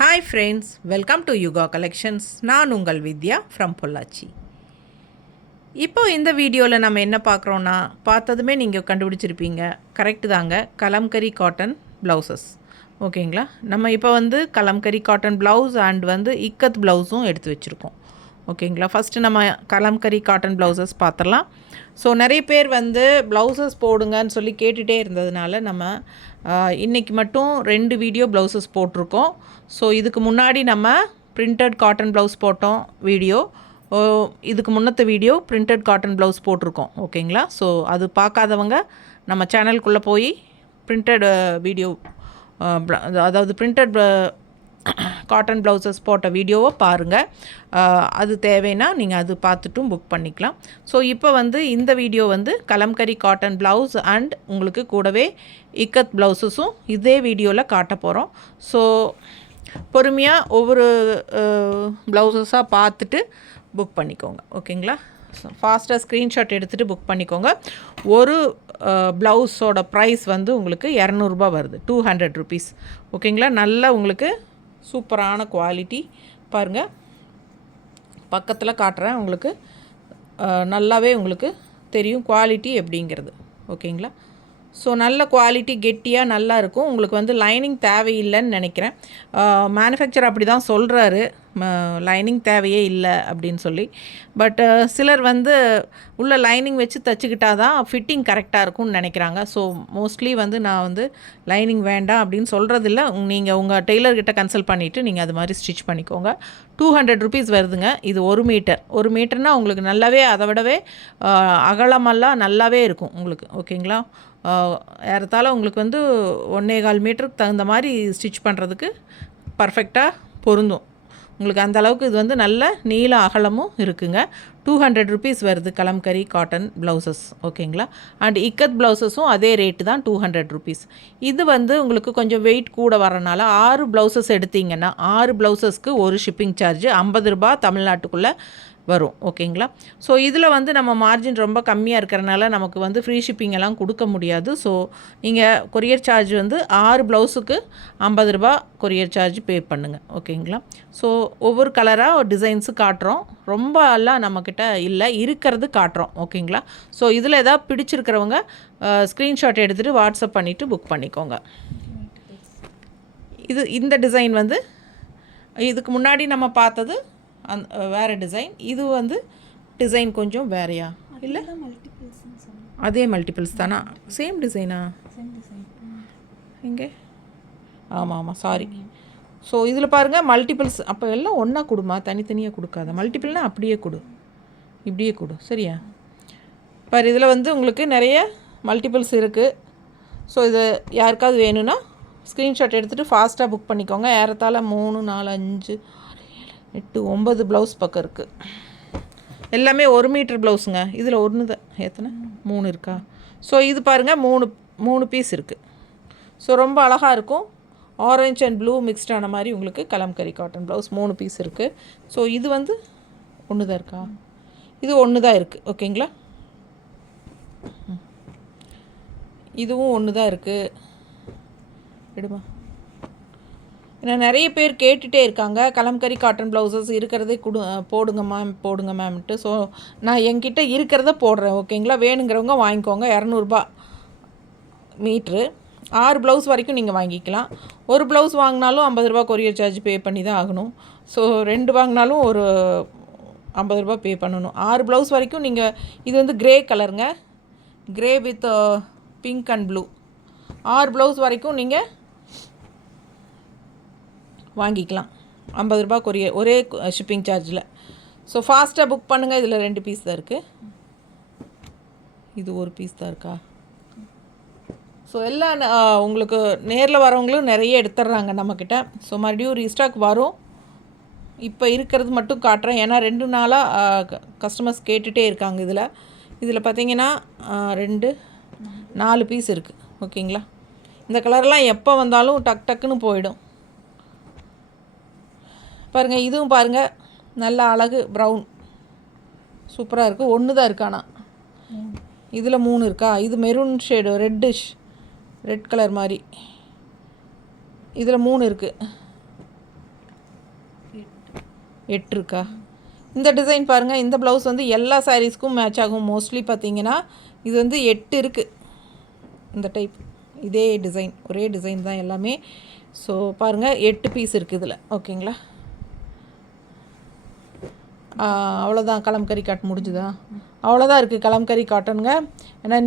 Hi friends, welcome to Yuga collections. நான் உங்கள் வித்யா from Pollachi. இப்போ இந்த வீடியோவில் நம்ம என்ன பார்க்குறோன்னா, பார்த்ததுமே நீங்கள் கண்டுபிடிச்சிருப்பீங்க, கரெக்டு தாங்க. Kalamkari cotton blouses. ஓகேங்களா? நம்ம இப்போ kalamkari cotton blouse and ikat ப்ளவுஸும் எடுத்து வச்சுருக்கோம். ஓகேங்களா? ஃபஸ்ட்டு நம்ம கலம்கரி காட்டன் ப்ளவுசஸ் பார்த்துடலாம். ஸோ நிறைய பேர் ப்ளவுசஸ் போடுங்கன்னு சொல்லி கேட்டுகிட்டே இருந்ததுனால நம்ம இன்றைக்கி மட்டும் 2 வீடியோ ப்ளவுசஸ் போட்டிருக்கோம். ஸோ இதுக்கு முன்னாடி நம்ம பிரிண்டட் காட்டன் ப்ளவுஸ் போட்டோம் வீடியோ. இதுக்கு முன்னத்த வீடியோ பிரிண்டட் காட்டன் ப்ளவுஸ் போட்டிருக்கோம். ஓகேங்களா? ஸோ அது பார்க்காதவங்க நம்ம சேனலுக்குள்ளே போய் பிரிண்டட் வீடியோ அதாவது பிரிண்டட் காட்டன் ப்ளவுசஸ் போட்ட வீடியோவை பாருங்கள். அது தேவைன்னா நீங்கள் அது பார்த்துட்டும் புக் பண்ணிக்கலாம். ஸோ இப்போ இந்த video kalamkari cotton blouse and உங்களுக்கு கூடவே இக்கத் ப்ளவுஸஸும் இதே வீடியோவில் காட்ட போகிறோம். ஸோ பொறுமையாக ஒவ்வொரு ப்ளவுசஸாக பார்த்துட்டு புக் பண்ணிக்கோங்க. ஓகேங்களா? ஃபாஸ்ட்டாக ஸ்க்ரீன்ஷாட் எடுத்துகிட்டு புக் பண்ணிக்கோங்க. ஒரு ப்ளவுஸோட ப்ரைஸ் உங்களுக்கு 200 ரூபா வருது, 200 ருபீஸ். ஓகேங்களா? நல்லா உங்களுக்கு சூப்பரான குவாலிட்டி பாருங்கள். பக்கத்தில் காட்டுறேன், உங்களுக்கு நல்லாவே உங்களுக்கு தெரியும் குவாலிட்டி எப்படிங்கிறது. ஓகேங்களா? ஸோ நல்ல குவாலிட்டி கெட்டியாக நல்லா இருக்கும். உங்களுக்கு லைனிங் தேவையில்லைன்னு நினைக்கிறேன். மேனுஃபேக்சர் அப்படி தான் சொல்கிறாரு, லைனிங் தேவையே இல்லை அப்படின்னு சொல்லி. பட் சிலர் உள்ள லைனிங் வச்சு தைச்சிக்கிட்டா தான் ஃபிட்டிங் கரெக்டாக இருக்கும்னு நினைக்கிறாங்க. ஸோ மோஸ்ட்லி நான் லைனிங் வேண்டாம் அப்படின்னு சொல்கிறதில்ல. நீங்கள் உங்கள் டெய்லர்கிட்ட கன்சல்ட் பண்ணிவிட்டு நீங்கள் அது மாதிரி ஸ்டிச் பண்ணிக்கோங்க. 200 ருபீஸ் வருதுங்க. இது 1 மீட்டர். 1 மீட்டர்னால் உங்களுக்கு நல்லாவே அதை விடவே அகலமெல்லாம் நல்லாவே இருக்கும் உங்களுக்கு. ஓகேங்களா? ஏறத்தாழ உங்களுக்கு 1.25 மீட்டருக்கு தகுந்த மாதிரி ஸ்டிச் பண்ணுறதுக்கு பர்ஃபெக்டாக பொருந்தும். உங்களுக்கு அந்த அளவுக்கு இது நல்ல நீள அகலமும் இருக்குங்க. 200 ருபீஸ் வருது கலம்கரி காட்டன் ப்ளவுசஸ். ஓகேங்களா? அண்ட் இக்கத் ப்ளவுசஸும் அதே ரேட்டு தான், 200 ருபீஸ். இது உங்களுக்கு கொஞ்சம் வெயிட் கூட வரனால 6 ப்ளவுசஸ் எடுத்திங்கன்னா 6 ப்ளவுசஸ்க்கு ஒரு ஷிப்பிங் சார்ஜ் 50 ரூபா தமிழ்நாட்டுக்குள்ளே வரும். ஓகேங்களா? ஸோ இதில் நம்ம மார்ஜின் ரொம்ப கம்மியாக இருக்கிறனால நமக்கு ஃப்ரீ ஷிப்பிங் எல்லாம் கொடுக்க முடியாது. ஸோ நீங்கள் கொரியர் சார்ஜ் 6 ப்ளவுஸுக்கு 50 ரூபா கொரியர் சார்ஜ் பே பண்ணுங்கள். ஓகேங்களா? ஸோ ஒவ்வொரு கலராக டிசைன்ஸு காட்டுறோம். ரொம்ப எல்லாம் நம்மக்கிட்ட இல்லை, இருக்கிறது காட்டுறோம். ஓகேங்களா? ஸோ இதில் எதாவது பிடிச்சிருக்கிறவங்க ஸ்க்ரீன்ஷாட் எடுத்துகிட்டு வாட்ஸ்அப் பண்ணிவிட்டு புக் பண்ணிக்கோங்க. இந்த டிசைன் இதுக்கு முன்னாடி நம்ம பார்த்தது வேறு டிசைன். இது டிசைன் கொஞ்சம் வேறையா இல்லை? அதே மல்டிபிள்ஸ் தானா? சேம் டிசைனா? எங்கே? ஆமாம், சாரி. ஸோ இதில் பாருங்கள் மல்டிபிள்ஸ். அப்போ எல்லாம் ஒன்றா கொடுமா, தனித்தனியாக கொடுக்காத. மல்டிபிள்னால் அப்படியே கொடு, இப்படியே கொடு. சரியா? பாரு, இதில் உங்களுக்கு நிறைய மல்டிபிள்ஸ் இருக்குது. ஸோ இது யாருக்காவது வேணும்னா ஸ்க்ரீன்ஷாட் எடுத்துகிட்டு ஃபாஸ்ட்டாக புக் பண்ணிக்கோங்க. ஏறத்தாழ 3, 4, 5, 8, 9 ப்ளவுஸ் பக்கம் இருக்குது. எல்லாமே 1 மீட்டர் ப்ளவுஸுங்க. இதில் ஒன்று தான், எத்தனை? 3 இருக்கா? ஸோ இது பாருங்கள், 3 பீஸ் இருக்குது. ஸோ ரொம்ப அழகாக இருக்கும். ஆரஞ்ச் அண்ட் ப்ளூ மிக்ஸ்டான மாதிரி உங்களுக்கு கலம்கரி காட்டன் ப்ளவுஸ் 3 பீஸ் இருக்குது. ஸோ இது ஒன்று தான் இருக்கா? இது ஒன்று தான் இருக்குது. ஓகேங்களா? இதுவும் ஒன்று தான் இருக்குது. எடுமா. ஏன்னா நிறைய பேர் கேட்டுகிட்டே இருக்காங்க, கலம்கரி காட்டன் ப்ளவுசஸ் இருக்கிறதே போடுங்க மேம்ன்ட்டு. ஸோ நான் என்கிட்ட இருக்கிறத போடுறேன். ஓகேங்களா? வேணுங்கிறவங்க வாங்கிக்கோங்க. 200 ரூபா மீட்ரு. 6 ப்ளவுஸ் வரைக்கும் நீங்கள் வாங்கிக்கலாம். ஒரு ப்ளவுஸ் வாங்கினாலும் 50 ரூபா கொரியர் சார்ஜ் பே பண்ணி தான் ஆகணும். ஸோ 2 வாங்கினாலும் ஒரு 50 ரூபா பே பண்ணணும். 6 ப்ளவுஸ் வரைக்கும் நீங்கள். இது க்ரே கலருங்க, grey with pink and blue. 6 blouse வரைக்கும் நீங்கள் வாங்கிக்கலாம். 50 ரூபா கொரியர், ஒரே ஷிப்பிங் சார்ஜில். ஸோ ஃபாஸ்ட்டாக புக் பண்ணுங்கள். இதில் 2 பீஸ் தான் இருக்குது. இது ஒரு பீஸ் தான் இருக்கா? ஸோ எல்லாம் உங்களுக்கு நேரில் வரவங்களும் நிறைய எடுத்துடுறாங்க நம்மக்கிட்ட. ஸோ மறுபடியும் ரீஸ்டாக் வரும். இப்போ இருக்கிறது மட்டும் காட்டுறேன், ஏன்னா 2 நாளாக கஸ்டமர்ஸ் கேட்டுகிட்டே இருக்காங்க. இதில் பார்த்தீங்கன்னா 2, 4 பீஸ் இருக்குது. ஓகேங்களா? இந்த கலர்லாம் எப்போ வந்தாலும் டக்குன்னு போயிடும். பாருங்கள், இதுவும் பாருங்கள், நல்ல அழகு ப்ரௌன், சூப்பராக இருக்குது. ஒன்று தான் இருக்கானா? இதில் 3 இருக்கா? இது மெரூன் ஷேடு, ரெட் கலர் மாதிரி. இதில் 3 இருக்குது. 8 இருக்கா? இந்த டிசைன் பாருங்கள். இந்த ப்ளவுஸ் வந்து எல்லா சாரீஸ்க்கும் மேட்ச் ஆகும். மோஸ்ட்லி பார்த்தீங்கன்னா இது வந்து 8 இருக்குது. இந்த டைப் இதே டிசைன், ஒரே டிசைன் தான் எல்லாமே. ஸோ பாருங்கள், 8 பீஸ் இருக்குது இதில். ஓகேங்களா? அவ்வளோதான். கலம்கரி காட்டன் முடிஞ்சுதா? அவ்வளோதான் இருக்குது கலம்கரி காட்டனுங்க. ஏன்னா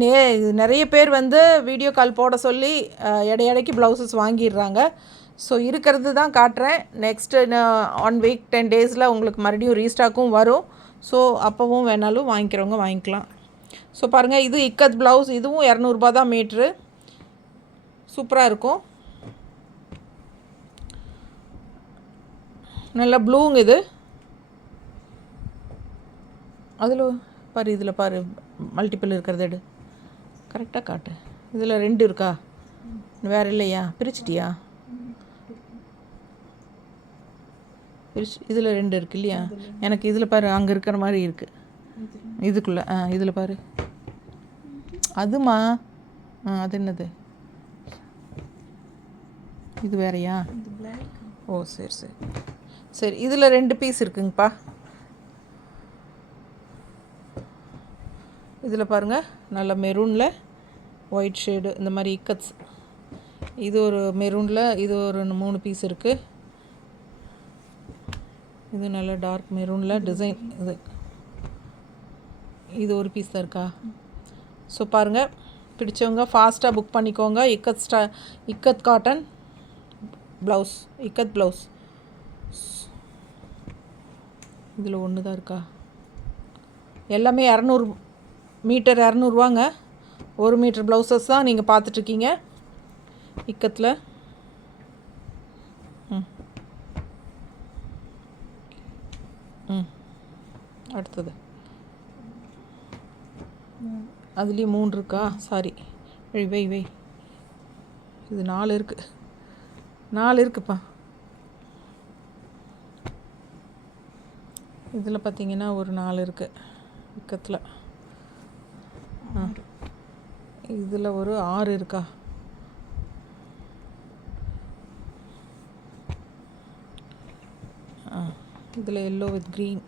நிறைய பேர் வந்து வீடியோ கால் போட சொல்லி இடைக்கு ப்ளவுசஸ் வாங்கிடுறாங்க. ஸோ இருக்கிறது தான் காட்டுறேன். நெக்ஸ்ட்டு 1 வீக் 10 டேஸில் உங்களுக்கு மறுபடியும் ரீஸ்டாக்கும் வரும். ஸோ அப்போவும் வேணாலும் வாங்கிக்கிறவங்க வாங்கிக்கலாம். ஸோ பாருங்கள், இது இக்கத் ப்ளவுஸ். இதுவும் 200 தான் மீட்ரு. சூப்பராக இருக்கும். நல்லா ப்ளூங்க இது. அதில் பாரு, இதில் பாரு, மல்டிபிள் இருக்கிறது எடு. கரெக்டாக காட்டு. இதில் 2 இருக்கா? வேறு இல்லையா? பிரிச்சிட்டியா? இதில் 2 இருக்குது இல்லையா? எனக்கு இதில் பாரு, அங்கே இருக்கிற மாதிரி இருக்குது. இதுக்குள்ளே இதில் பாரு. அதுமா அது என்னது? இது வேறையா? ஓ சரி சரி சரி. இதில் 2 பீஸ் இருக்குங்கப்பா. இதில் பாருங்கள், நல்ல மெரூனில் ஒயிட் ஷேடு இந்த மாதிரி இக்கட்ஸ். இது ஒரு மெரூனில் இது ஒரு 3 பீஸ் இருக்குது. இது நல்ல டார்க் மெரூனில் டிசைன். இது ஒரு பீஸ் தான் இருக்கா? ஸோ பாருங்கள், பிடிச்சவங்க ஃபாஸ்ட்டாக புக் பண்ணிக்கோங்க. Ikat cotton blouse, ikat blouse. இதில் ஒன்று தான் இருக்கா? எல்லாமே 200 மீட்டர் 200ரூவாங்க. 1 மீட்டர் ப்ளவுசஸ் தான் நீங்கள் பார்த்துட்ருக்கீங்க இக்கத்தில். அடுத்தது அதுலேயும் 3 இருக்கா? சாரி, வை. இது 4 இருக்குது. 4 இருக்குப்பா. இதில் பார்த்தீங்கன்னா ஒரு 4 இருக்குது இக்கத்தில். இதில் ஒரு 6 இருக்கா? இதில் எல்லோ வித் க்ரீன்.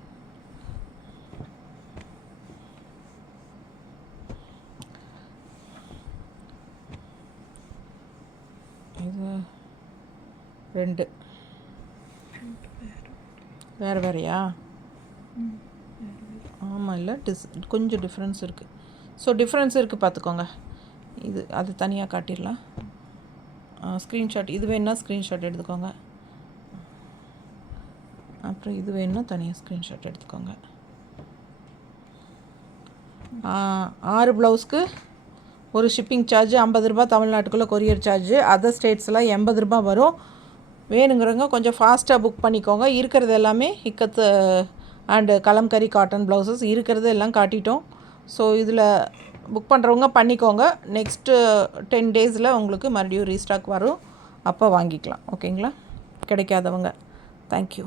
இது 2 வேறையா? ஆமாம், இல்லை கொஞ்சம் டிஃப்ரென்ஸ் இருக்குது. ஸோ டிஃப்ரென்ஸ் இருக்குது, பார்த்துக்கோங்க. இது அது தனியாக காட்டிடலாம். ஸ்க்ரீன்ஷாட் இது வேணுன்னா ஸ்க்ரீன்ஷாட் எடுத்துக்கோங்க. அப்புறம் இது வேணுன்னா தனியாக ஸ்க்ரீன்ஷாட் எடுத்துக்கோங்க. 6 ப்ளவுஸ்க்கு ஒரு ஷிப்பிங் சார்ஜ் 50 ரூபா. தமிழ்நாட்டுக்குள்ளே கொரியர் சார்ஜு. அதர் ஸ்டேட்ஸ்லாம் 80 ரூபா வரும். வேணுங்கிறவங்க கொஞ்சம் ஃபாஸ்ட்டாக புக் பண்ணிக்கோங்க. இருக்கிறது எல்லாமே இக்கத்து அண்டு கலம்கரி காட்டன் ப்ளவுசஸ் இருக்கிறது எல்லாம் காட்டிட்டோம். ஸோ இதில் புக் பண்ணுறவங்க பண்ணிக்கோங்க. நெக்ஸ்ட்டு 10 டேஸில் உங்களுக்கு மறுபடியும் ரீஸ்டாக் வரும். அப்போ வாங்கிக்கலாம். ஓகேங்களா? கிடைக்காதவங்க தேங்க்யூ.